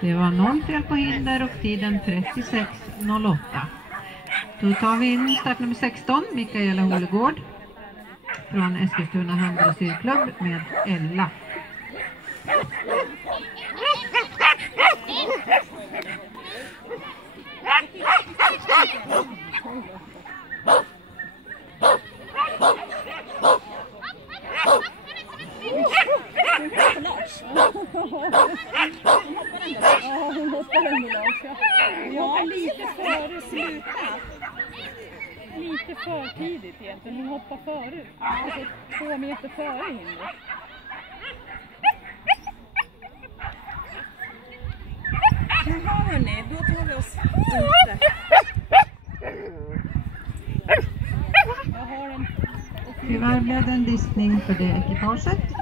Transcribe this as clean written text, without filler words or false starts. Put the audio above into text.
Det var 0 fel på hinder och tiden 36.08. Då tar vi in startnummer 16, Mikaela Holegård från Eskilstuna Handelssyrklubb med Ella. Ja, lite före slutet. Lite för tidigt egentligen. Hon hoppar förut. Alltså 2 meter före hindret. Jaha hörni, då tar vi oss ute. Tyvärr blev det en diskning för det ekipaget.